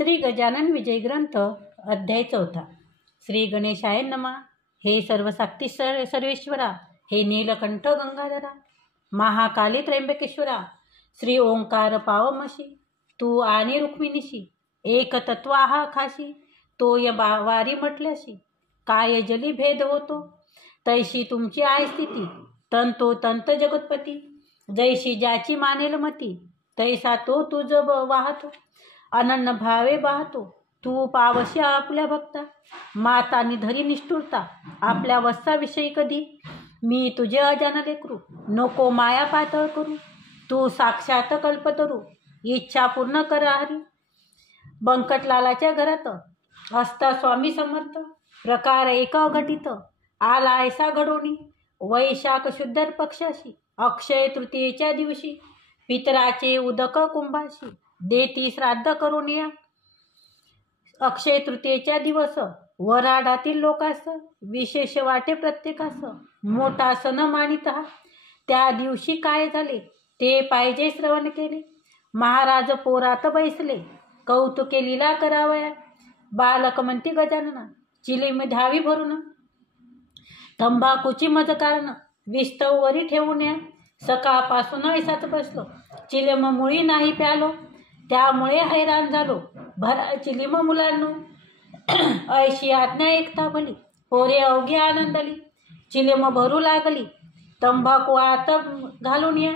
श्री गजानन विजय ग्रंथ अध्याय 4. श्री गणेशाय नमः. हे सर्वसाक्षी सर्वेश्वरा, हे नीलकंठ गंगाधरा, महाकाली त्र्यंबकेश्वरा, श्री ओंकार पावमशी, तू आणि रुक्मिणीशी एक तत्व आहा खाशी. तो या वारी म्हटल्याशी काय जली भेद होतो, तैशी तुमची आहे स्थिती. तंतोतंत जगतपती, जैशी ज्याची मानेल मती, तैसा तो तुझ वाहतो. अनन्न भावे वाहतो तू पावशी आपल्या भक्ता. मातानी धरी निष्ठुरता आपल्या वत्साविषयी कधी. मी तुझे अजानले करू, नको माया पातळ करू. तू साक्षात कल्पतरू, इच्छा पूर्ण करा हरी. बंकटलालाच्या घरात असता स्वामी समर्थ, प्रकार एक अघटित आला ऐसा घडोनी. वैशाख शुद्ध पक्षाशी, अक्षय तृतीयेच्या दिवशी, पितराचे उदक कुंभाशी, देती श्राद्ध करून या. अक्षय तृतीयेच्या दिवस वराडातील लोकास विशेष वाटे प्रत्येकास. मोठा सण मानित हा, त्या दिवशी काय झाले ते पाहिजे श्रवण केले. महाराज पोरात बैसले, कौतुके लीला करावया. बालक म्हणती गजानना, चिलीम धावी भरून. तंबाखूची मज कारण विस्तव वरी ठेवून या. सकाळपासून ऐसाच बसलो, चिलीम मुळी नाही प्यालो. त्यामुळे हैराण झालो भरा चिलीम मुलांनो. ऐशी आज्ञा एकता भली, पोरे अवघी आनंदली. चिलीम भरू लागली, तंबाखू आत घालून या.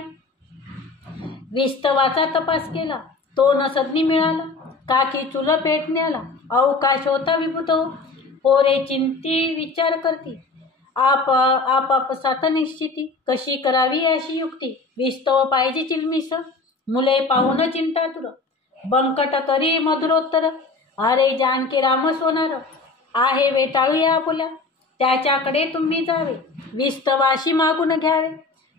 विस्तवाचा तपास केला, तो नसदनी मिळाला. काकी चुल पेटण्याला अवकाश होता विभूत हो. पोरे चिंती विचार करती, आपापसात निश्चिती. कशी करावी अशी युक्ती, विस्तव पाहिजे चिलमिस. मुले पाहून चिंता तुर, बंकट करी मधुरोत्तर. अरे जानकी राम सोनार, आहे वेटाळू या फुल्या. त्याच्याकडे तुम्ही जावे, विस्तवाशी मागून घ्यावे.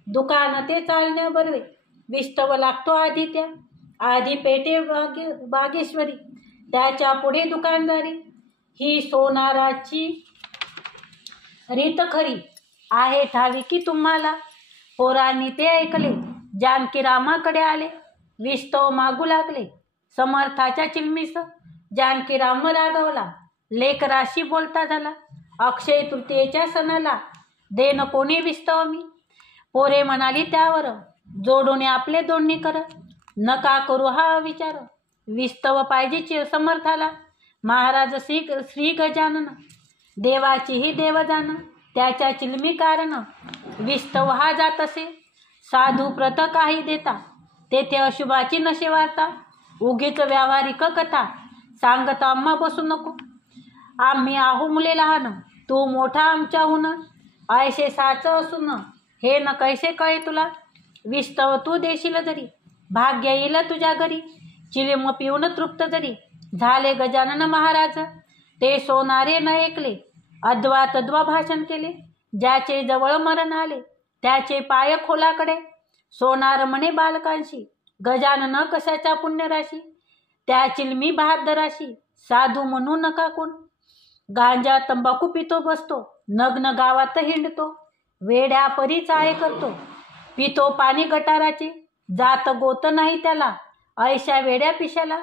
दुकान ते चालण्या बरवे, विस्तव लागतो आधी त्या. आधी पेटे बागेश्वरी, त्याच्या पुढे दुकानदारी. ही सोनाराची रीत खरी आहे ठावी की तुम्हाला. पोरांनी ते ऐकले, जानकी रामाकडे आले, विस्तव मागू लागले. समर्थाच्या चिलमीस जानकीराम रागवला, लेकराशी बोलता झाला. अक्षय तृतीयेच्या सणाला देन कोणी विस्तव मी. पोरे म्हणाली त्यावर, जोडून आपले दोन्ही कर. नका करू हा विचार, विस्तव पाहिजे समर्थाला. महाराज श्री गजानन, देवाचीही देव जाण. त्याच्या चिलमी कारण विस्तव हा जात असे. साधू प्रत काही देता, तेथे अशुभाची नशे वार्ता. उगीच व्यावहारिक कथा सांगत आम्हा बसू नको. आम्ही आहो मुले लहान, तू मोठा आमच्याहून. ऐसे साच असून हे न कैसे कळे तुला. विस्तव तू देशील जरी, भाग्य येईल तुझ्या घरी. चिलीम पिऊन तृप्त जरी झाले गजानन महाराज. ते सोनारे न ऐकले, अद्वा तद्वा भाषण केले. ज्याचे जवळ मरण आले, त्याचे पाय खोलाकडे. सोनार म्हणे बालकांशी, गजानन कशाच्या पुण्यराशी. त्या चिलमी बहादराशी, साधू म्हणू नका कोण. गांजा तंबाखू पितो बसतो, नग्न गावात हिंडतो. वेड्या परी चाळे करतो, पितो पाणी गटाराचे. जात गोत नाही त्याला, ऐशा वेड्या पिशाला.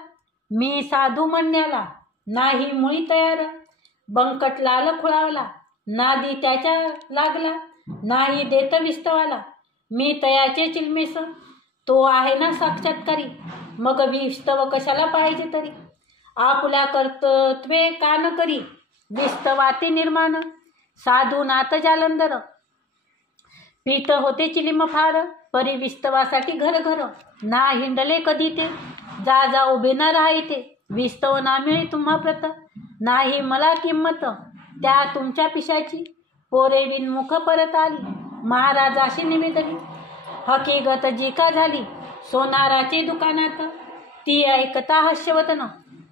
मी साधू म्हणण्याला नाही मुळी तयार. बंकट लाल खुळावला, नादी त्याच्या लागला. नाही देत विस्तवाला, मी तयाचे चिलमेस. तो आहे ना साक्षात्कारी, मग विस्तव कशाला पाहिजे तरी. आपुल्या कर्तव्ये कान करी, विस्तवाती निर्माण. साधू नाथ जालंधर, पीत होते चिलीम फार. परी विस्तवासाठी घर घर, ना हिंडले कधी ते. जा जा उभे ना राहायते, विस्तव ना मिळे तुम्हा प्रत. नाही मला किंमत त्या तुमच्या पिशाची. पोरे विनमुख परत आली, महाराजाशी निवेदली. हकीकत जी का झाली सोनाराचे दुकानात. ती ऐकता हर्षवतन,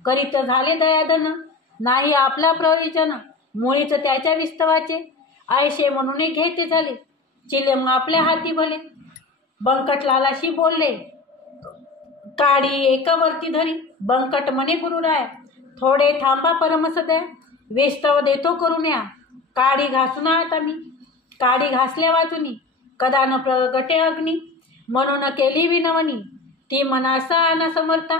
करीत झाले दयाधन. नाही आपला प्रयोजन, मुळीच त्याच्या विस्तवाचे. ऐशे म्हणून घेते झाले, चिलीम आपल्या हाती भले. बंकटलालाशी बोलले, काडी एकवरती धरी. बंकट म्हणे गुरुराया, थोडे थांबा परमसदया. विस्तव देतो करून या, काडी घासून आता मी. काडी घासल्या वाचुनी, कदा न प्रगटे अग्नी. म्हणून केली विनवणी, ती मनासा आना समर्था.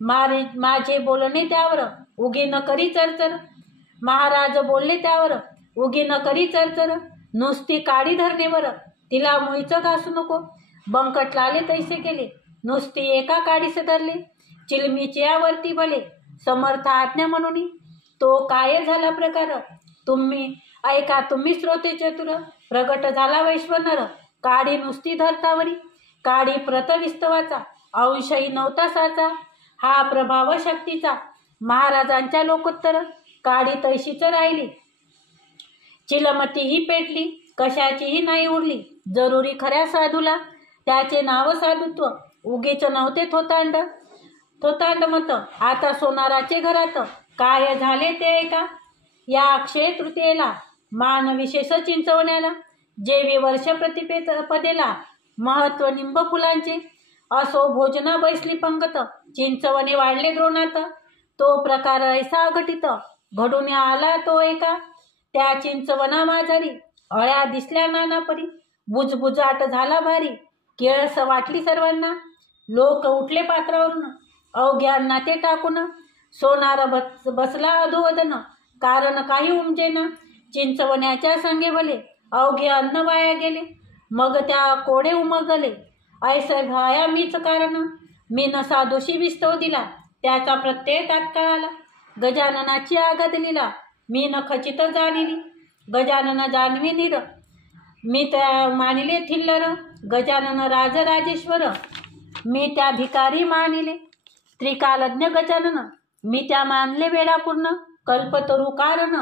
माझे बोलणे त्यावर उगी न करी चरचर. महाराज बोलले त्यावर उगी न करी चरचर. नुसती काडी धरणेवर तिला मुळीचं घासू नको. बंकटलाले तैसे केले, नुसती एका काडीस धरले. चिलमीच्या वरती भले समर्थ आज्ञा म्हणून तो काय झाला प्रकार. तुम्ही ऐका तुम्ही श्रोते चतुर. प्रगट झाला वैश्वनर काडी नुसती धरतावरी. काडी प्रत विस्तवाचा अंशही नव्हता साचा. हा प्रभाव शक्तीचा महाराजांच्या लोकोत्तर. काडी तैशीच राहिली चिलमतीही पेटली. कशाचीही नाही उरली जरुरी खऱ्या साधूला. त्याचे नाव साधुत्व उगीच नव्हते थोतांड मत. आता सोनाराचे घरात काय झाले ते ऐका. या अक्षय तृतीयेला मान विशेष चिंचवण्याला. जेवी वर्ष प्रतिपदेला महत्व निंब फुलांचे. असो भोजना बैसली पंगत चिंचवणे वाढले द्रोणात. तो प्रकार ऐसा घटित घडून आला तो एका. त्या चिंचवना माझारी अळ्या दिसल्या नाना परी. बुजबुजाट झाला भारी केळस वाटली सर्वांना. लोक उठले पात्रावरून अवघ्यांना ते टाकून. सोनार बसला अधोवदन कारण काही उमजेना. चिंचवण्याच्या संगे भले अवघे अन्न वाया गेले. मग त्या कोडे उमगले ऐसे भाया मीच कारण. मी न साधूशी विस्तव दिला त्याचा प्रत्यय तात्काळाला. गजाननाची आगद लिला मी न खचित जाणिली. गजानन जाणवी निर मी त्या मानिले थिल्लर. गजानन राजराजेश्वर मी त्या भिकारी मानिले. त्रिकालज्ञ गजानन मी त्या मानले वेळापूर्ण. कल्पतरू कारण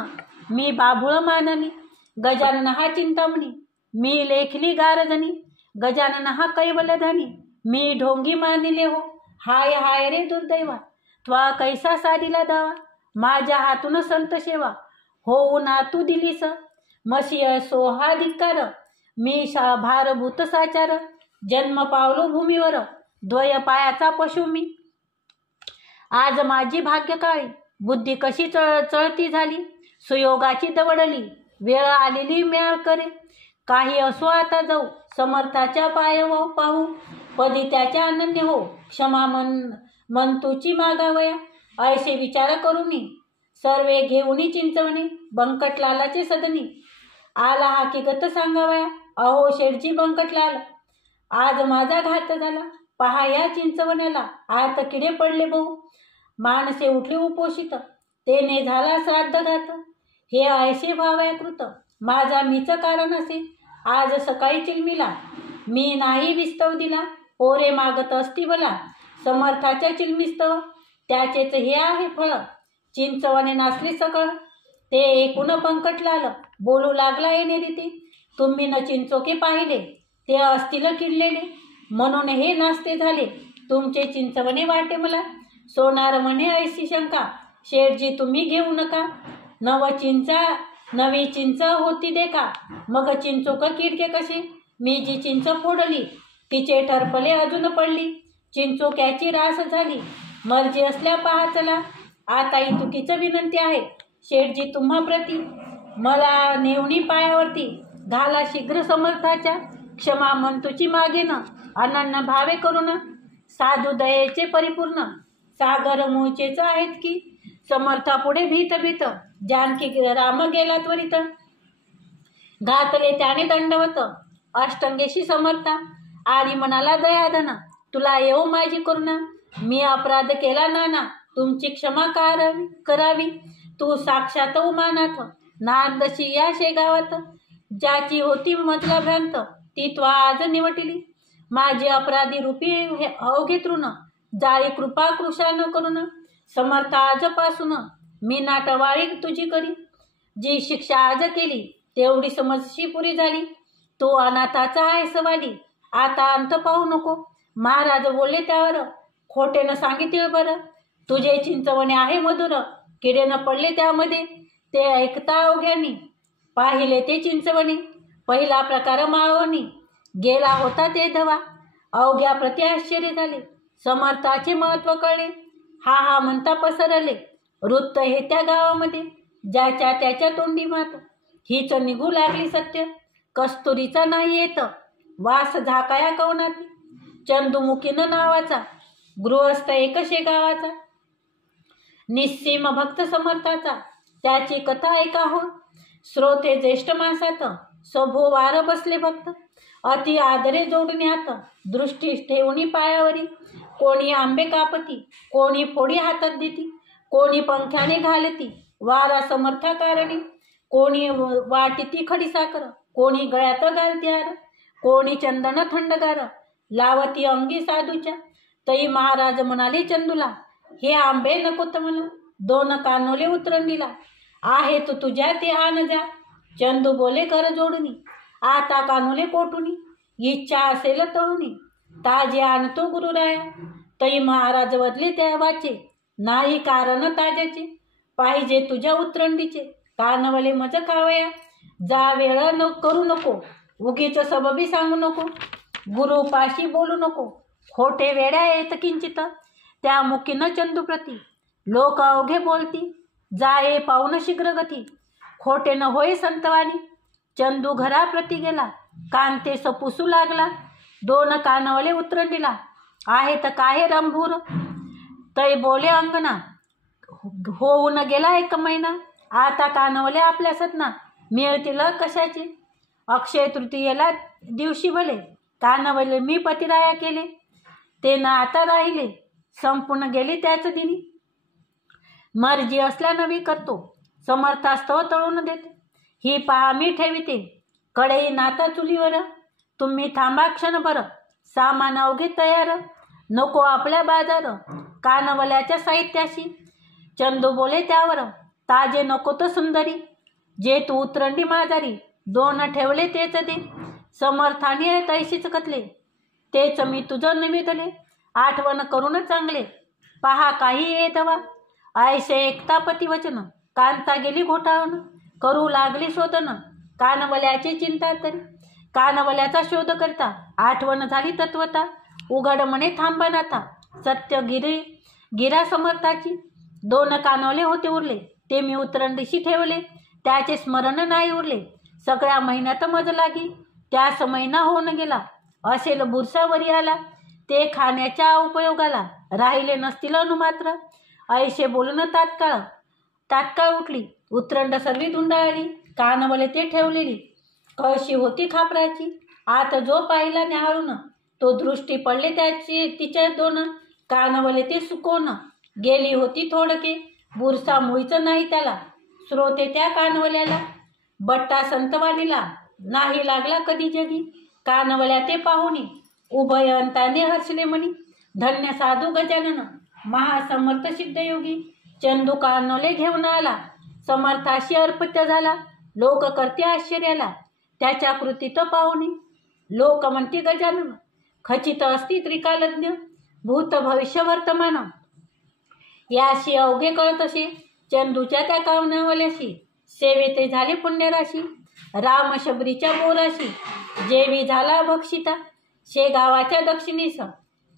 मी बाभुळ मानली. गजानन हा चिंतामणी मी लेखली गारजनी. गजानन हा कैवल्यधनी मी ढोंगी मानिले हो. हाय हाय रे दुर्दैवा त्वा कैसा सारीला दावा. माझ्या हातून संत सेवा होऊ ना तू दिलीस. मसी असो हा धिक्कार मी भारभूत साचार. जन्म पावलो भूमीवर द्वय पायाचा पशु मी. आज माझी भाग्यकाळी बुद्धी कशी चळती झाली. सुयोगाची दवडली वेळ आलेली म्याळ करे. काही असो आता जाऊ समर्थाच्या पाय पाहू. पदी त्याच्या अनन्य हो क्षमा मन तुची मागावया. ऐसे विचार करूनी सर्वे घेऊनी चिंचवणे. बंकटलालाचे सदनी आला हकीकत सांगावया. अहो शेठजी बंकटलाल आज माझा घात झाला. पहा या चिंचवण्याला आत किडे पडले बहु. माणसे उठली उपोषित तेने झाला श्राद्ध घात. हे ऐसे भावयाकृत माझा मीच कारण असे. आज सकाळी चिलमीला मी नाही विस्तव दिला. पोरे मागत असती भला समर्थाच्या चिलमिस्तव. त्याचेच हे आहे फळ चिंचवणे नासली सकळ. ते एकूण बंकटलाल बोलू लागला येणे रीती. तुम्ही न चिंचोके पाहिले ते असतील किडलेले. म्हणून हे नास्ते झाले तुमचे चिंचवणे वाटे मला. सोनार म्हणे ऐशी शंका शेठजी तुम्ही घेऊ नका. नवी चिंच होती देखा मग चिंचोक किडके कसे. मी जी चिंच फोडली तिचे ठरपले अजून पडली. चिंचोक्याची रास झाली मर्जी असल्या पहा चला. आता ही चुकीचं विनंती आहे शेठजी तुम्हा प्रती. मला नेवणी पायावरती घाला शीघ्र समर्थाच्या. क्षमा मंतुची मागेन अनन्य भावे करून. साधू दयेचे परिपूर्ण सागर मूळचेच आहेत की. समर्थापुढे भीत जानकी राम गेला त्वरित. घातले त्याने दंडवत अष्टंगेशी समर्था. आणि म्हणाला दयाधन तुला येऊ माझी करुणा. मी अपराध केला नाना तुमची क्षमा करावी. तू साक्षात उमानाथ नांदशी या शेगावात. ज्याची होती मजला भ्रांत ती त्वा आज निवटिली. माझी अपराधी रूपी अवघे तृण जाळी कृपा कृशा न करून. समर्थ आजपासून मी नाटवाळी तुझी करी. जी शिक्षा आज केली तेवढी समजशी पुरी झाली. तो अनाथाचा आहे सवाली आता अंत पाहू नको. महाराज बोलले त्यावर खोटेनं सांगितले बरं. तुझे चिंचवणे आहे मधुर किडे न पडले त्यामध्ये. ते ऐकता अवघ्यांनी पाहिले ते चिंचवणे. पहिला प्रकार माळवणी गेला होता ते धवा. अवघ्या प्रति आश्चर्य झाले समर्थाचे महत्व कळले. हा म्हणता पसरले वृत्त हे त्या गावामध्ये. ज्याच्या त्याच्या तोंडी मात हीच निघू लागली सत्य. कस्तुरीचा नाही येत वास झाकाया कवनात. चंदुमुखीनं नावाचा गृहस्थ एकशे गावाचा, निस्सीम भक्त समर्थाचा, त्याची कथा ऐका हो. श्रोते ज्येष्ठ मासात, सभो वार बसले भक्त, अति आदरे जोडण्यात, दृष्टी ठेवणी पायावरी. कोणी आंबे कापती, कोणी फोडी हातात देती, कोणी पंख्याने घालती वारा समर्था कारणी, कोणी वाटिती खडी साखर, कोणी गळ्यात घालती हार, कोणी चंदन थंडगार लावती अंगी साधूच्या. तई महाराज म्हणाले चंदूला, हे आंबे नकोत म्हणून, 2 कानोले उतरणीला, आहे तू तुझ्या ते आण जा. चंदू बोले कर जोडणी, आता कानोले कोटुनी, इच्छा असेल तळुनी, ताजे आणतो गुरुराया. तई महाराज बदले त्या वाचे, नाही कारण ताज्याचे, पाहिजे तुझ्या उतरंडीचे, कानवले मज खावया. जा वेळ न करू नको, उगीच सबबी सांगू नको, गुरुपाशी बोलू नको, खोटे वेड्या येत किंचित. त्या मुखीनं चंदूप्रती, लोक अवघे बोलती, जाये पाऊन शीघ्र गती, खोटे न होय संतवाणी. चंदू घराप्रती गेला, कांतेस पुसू लागला, 2 कानवले उतरंडीला, आहेत काय रंभूर. तै बोले अंगणा, होऊन गेला 1 महिना, आता कानवले आपल्या सतना, मिळतील कशाचे. अक्षय तृतीयेला दिवशी भले, कानवले मी पतिराया केले, ते ना आता राहिले, संपूर्ण गेली त्याच दिनी. मर्जी असल्यानं मी करतो, समर्थास्तव तळून देते, ही पहा मी ठेविते, कढई नाता चुलीवर. तुम्ही थांबा क्षणभर, सामान अवघे तयार, नको आपल्या बाजार, कानवल्याच्या साहित्याशी. चंदू बोले त्यावर, ताजे नको तर सुंदरी, जे तू उतरंडी माझारी, 2 ठेवले तेच दे. समर्थाने तैशीच कतले, तेच मी तुझं निमिदले, आठवण करून चांगले, पहा काही ये दवा. ऐसे एकतापती वचन, कांता गेली घोटाळून, करू लागली शोधन, कानवल्याची चिंता तरी. कानवल्याचा शोध करता, आठवण झाली तत्वता, उघड म्हणे थांबा नाथा, सत्य गिरा समर्थाची. 2 कानवले होते उरले, ते मी उतरंडीशी ठेवले, त्याचे स्मरण नाही उरले, सगळ्या महिन्यात मज लागी, त्यास महिना होऊन गेला, असेल बुरसावरी आला, ते खाण्याच्या उपयोगाला, राहिले नसतील अनुमात्र. ऐसे बोलून तात्काळ उठली, उतरंड सर्वी धुंडाळली, कानवले ते ठेवलेली, कळशी होती खापराची. आत जो पाहिला न्याहाळून, तो दृष्टी पडले त्याची तिच्या 2 कानवले ते सुकवून, गेली होती थोडके, बुरसा मुळीच नाही त्याला. श्रोते त्या कानवल्याला, बट्टा संतवालीला, नाही लागला कधी जगी, कानवल्या ते पाहुणी, उभय अंताने हसले म्हणी, धन्य साधू गजानन, महासमर्थ सिद्धयोगी. चंदू कानवले घेऊन आला, समर्थाशी अर्पित झाला, लोक करते आश्चर्याला, त्याच्या कृतीत पाहुणी. लोक म्हणते गजानन, खचित असती त्रिकालज्ञ, भूत भविष्य वर्तमान, याशी अवघे कळतसे. चंदूच्या त्या कानवल्याशी, सेवे ते झाले पुण्यराशी, राम शबरीच्या बोराशी, जेवी झाला भक्षिता. शेगावाच्या दक्षिणेस,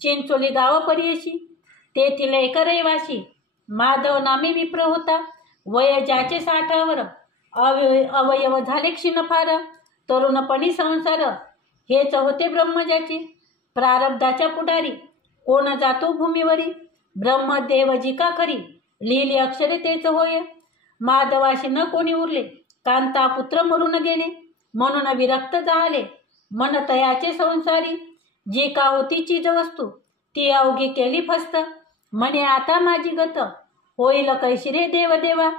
चिंचोली गाव परियशी, तेथील एक रहिवाशी, माधव नामे विप्र होता, वय ज्याचे 60वर, अवयव झाले क्षीण फार, तरुणपणी संसार, हेच होते ब्रह्मजाचे. प्रारब्धाच्या पुढारी, कोण जातो भूमीवरी, ब्रह्मदेव जिका खरी, लिहिली अक्षरे तेच होय. माधवाशी न कोणी उरले, कांता पुत्र मरून गेले, म्हणून विरक्त झाले, मन तयाचे संसारी. जी का होती चीज वस्तू, ती अवघी केली फस्त, म्हणे आता माझी गत, होईल कैशिरे देवदेवा.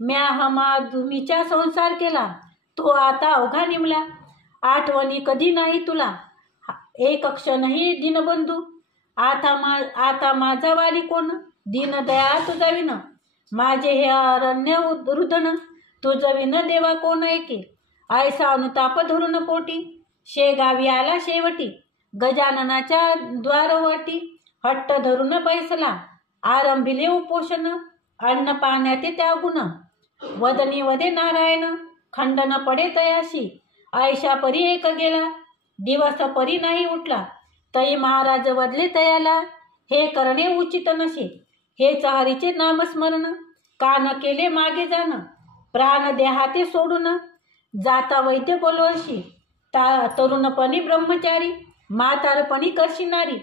म्या हमाधुमीचा संसार केला, तो आता अवघा निमला, आठवणी कधी नाही तुला, एक क्षणही दिनबंधू. आता माझा वाली कोण, दीनदया तुझा विन, माझे हे अरण्य रुदन, तुझं विन देवा कोण ऐके. ऐसा अनुताप धरून पोटी, शेगावी आला शेवटी, गजाननाच्या द्वारवटी, हट्ट धरून बैसला, आरंभिले उपोषण, अन्न पाण्याते त्या गुण, वदनी वदे नारायण, खंडन पडे तयाशी. ऐशा परी एक गेला, दिवस परी नाही उठला, तई महाराज वदले तयाला, हे करणे उचित नसे, हेच हरीचे नामस्मरण. कान केले मागे जाण, प्राण देहाते सोडून, जाता वैद्य बोलवशी, तरुणपणी ब्रह्मचारी, म्हातारपणी करशिनारी,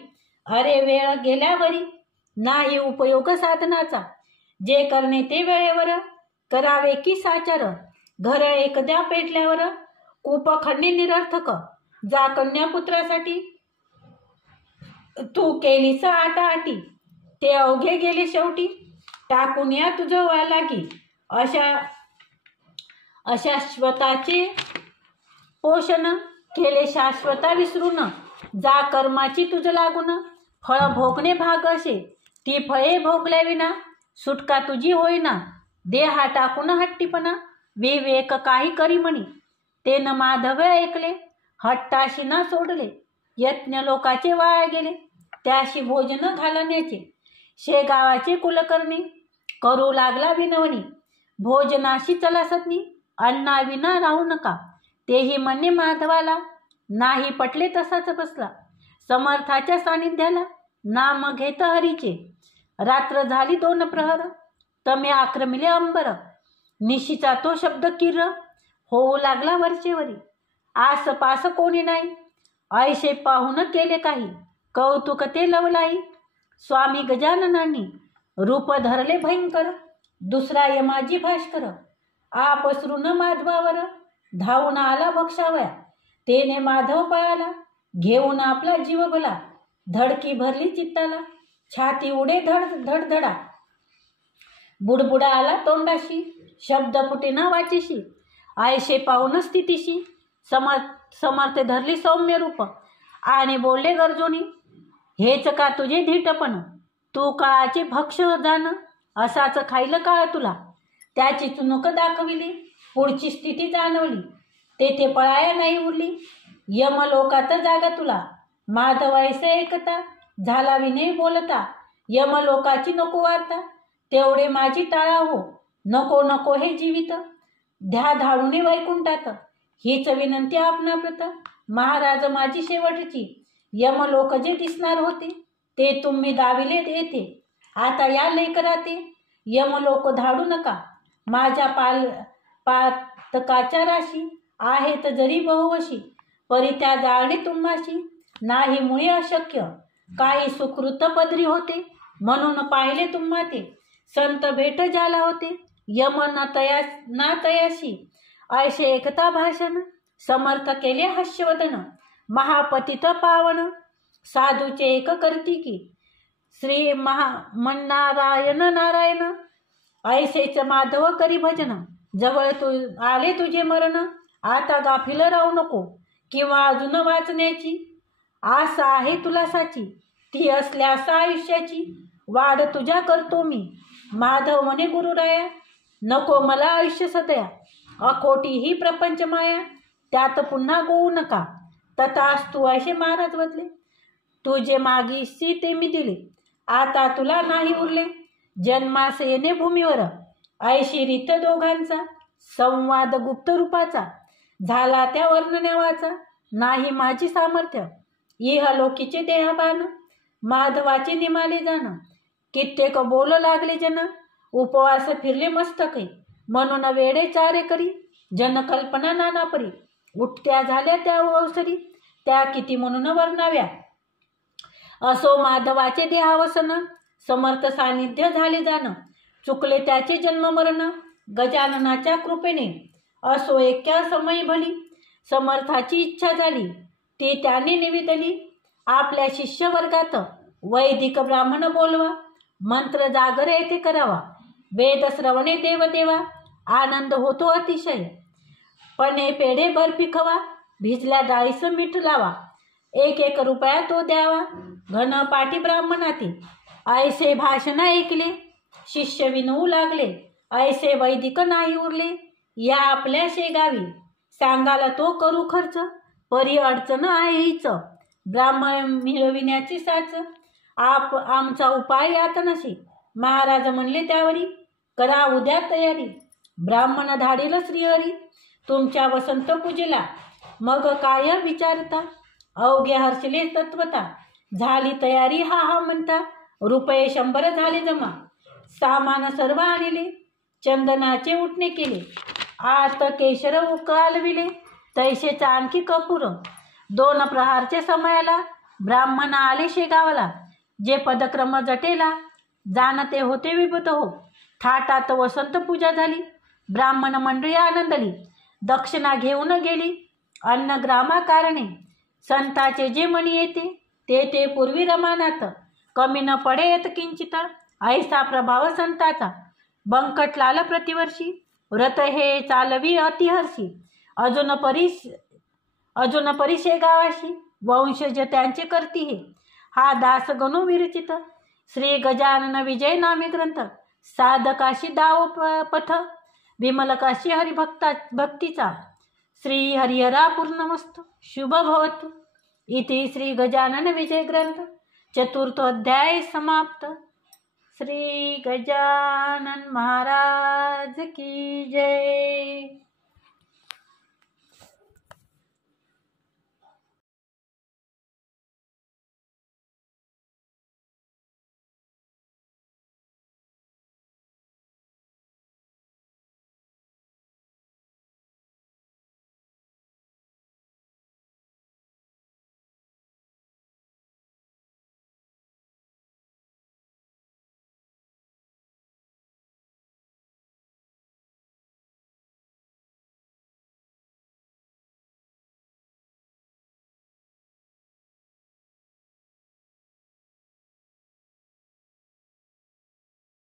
अरे वेळ गेल्यावरी नाही उपयोग साधनाचा, जे करणे ते वेळेवर करावे की साचार. घर एकद्या पेटल्यावर कूप खंडे निरर्थक, जा कन्यापुत्रासाठी तू केलीस आटाआटी. ते अवघे गेले शेवटी, टाकून या तुझं लागी. अशा स्वतःचे पोषण केले शाश्वता विसरून, जा कर्माची तुझ लागून. फळ भोगणे भाग असे, ती फळे भोगल्याविना सुटका तुझी होईना. देहा टाकून हट्टीपणा, विवेक काही करी म्हणी. ते न माधव ऐकले, हट्टाशी न सोडले. यज्ञ लोकाचे वाया गेले, त्याशी भोजन घालण्याचे. शेगावाचे कुलकर्णी करू लागला विनवणी, भोजनाशी चला सत्नी, अन्नाविना राहू नका. तेही म्हणणे माधवाला, नाही पटले तसाच बसला. समर्थाच्या सानिध्याला नाम घेत हरीचे. रात्र झाली 2 प्रहर, तमे आक्रमिले अंबर. निशीचा तो शब्द किर्र, होऊ लागला वरचेवरी. आसपास कोणी नाही, ऐशे पाहून केले काही. कौतुक ते लवलाई, स्वामी गजाननांनी रूप धरले भयंकर. दुसरा यमाजी भास्कर, आपसरून माधवावर धावून आला भक्षावया. तेने माधव पळाला, घेऊन आपला जीव भला. धडकी भरली चित्ताला, छाती उडे धडधडा. बुडबुडा आला तोंडाशी, शब्द फुटेना वाचीशी. आयशे पाहून स्थितीशी समर्थ धरली सौम्य रूप, आणि बोलले गरजोनी, हेच का तुझे धीटपण. तू काळाचे भक्ष जाण, असाच खाईल काळ तुला. त्याची चुणूक दाखविली, पुढची स्थिती जाणवली. तेथे पळाया नाही उरली, यमलोकात जागा तुला. माधव ऐसे ऐकता, झाला विनय बोलता. यमलोकाची नको वार्ता, तेवढे माझी टाळा हो. नको नको हे जीवित, ध्या धाडूने वैकुंठात. हीच विनंती आपणाप्रत, महाराज माझी शेवटची. यमलोक जे दिसणार होते, ते तुम्ही दाविले येते. आता या लेकराते, यमलोक धाडू नका. माझ्या पातकाच्या राशी आहेत जरी बहुवशी, परी त्या जाळणे तुम्हाशी नाही मुळे अशक्य. काही सुकृत पदरी होते, म्हणून पाहिले तुम्हा ते. संत भेट झाला होते, यम ना तयाशी. ऐसे एकता भाषण, समर्थ केले हास्यवदन. महापतित पावन, साधूचे एक कर्तिकी. श्री मन्नारायण नारायण, ऐसेच माधव करी भजन. जवळ आले तुझे मरण, आता गाफील राहू नको. किंवा अजून वाचण्याची आशा आहे तुला साची. ती असल्यास आयुष्याची वाढ तुझ्या करतो मी. माधव म्हणे गुरुराया, नको मला आयुष्य सदया. अकोटी ही प्रपंच माया, त्यात पुन्हा गोवू नका. तथास्तु असे महाराज बदले, तू जे मागीसी ते मी दिले. आता तुला नाही उरले, जन्मास येणे भूमीवर. ऐशी रीत दोघांचा संवाद गुप्त रूपाचा. झाला त्या वर्णनेवाचा, नाही माझी सामर्थ्य. इहलोकीचे देहबान, माधवाचे निमाले जाण. कित्येक बोल लागले जन, उपवास फिरले मस्तके. म्हणून वेडे चारे करी, जनकल्पना नाना परी. उठत्या झाल्या त्या अवसरी, त्या किती म्हणून वर्णाव्या. असो माधवाचे देहावसन, समर्थ सानिध्य झाले जाण. चुकले त्याचे जन्म मरण, गजाननाच्या कृपेने. असो एका समयी भली, समर्थाची इच्छा झाली. ती त्याने निवेदली. आपल्या शिष्य वर्गात वैदिक ब्राह्मण बोलवा. मंत्र जागर येथे करावा. वेद श्रवणे देवदेवा, आनंद होतो अतिशय. पणे पेढे बर्फी खवा, भिजल्या डाळीस मीठ लावा. 1 रुपया तो द्यावा, घन पाटी ब्राह्मणाती. ऐसे भाषण ऐकले, शिष्य विनवू लागले. ऐसे वैदिक नाही उरले, या आपल्या शेगावी. सांगाला तो करू खर्च, परी अडचण आहे हीच. ब्राह्मण मिळविण्याची साच, आमचा उपाय यात नसे. महाराज म्हणले त्यावरी, करा उद्या तयारी. ब्राह्मण धाडील श्रीहरी, तुमच्या वसंत पूजेला. मग काय विचारता, अवघे हर्षले तत्वता. झाली तयारी हा हा म्हणता, रुपये 100 झाले जमा. सामान सर्व आणले, चंदनाचे उठणे केले. आत केशर उकालविले, तैसेचा आणखी कपूर. 2 प्रहारचे समयाला ब्राह्मण आले शेगावला, जे पदक्रम जटेला, जाणते होते विभूत हो. थाटात वसंत पूजा झाली, ब्राह्मण मंडळी आनंदली, दक्षिणा घेऊन गेली अन्न ग्रामाकारणे. संताचे जे मनी येते, ते पूर्वी रमानात, कमी न पडे येत किंचित, ऐसा प्रभाव संताचा. बंकटलाल प्रतिवर्षी, व्रत हे चालवी अतिहर्षी. अजून परिशे गावाशी, वंशज त्यांचे करती हे. हा दास गणू विरचित, श्री गजानन विजय नामे ग्रंथ. साधकाशी दाव पथ, विमलकाशी भक्तीचा. श्री हरिहरा पूर्णमस्तु, शुभ भवतु. इति श्री गजानन विजय ग्रंथ चतुर्थ अध्याय समाप्त. श्री गजानन महाराज की जय.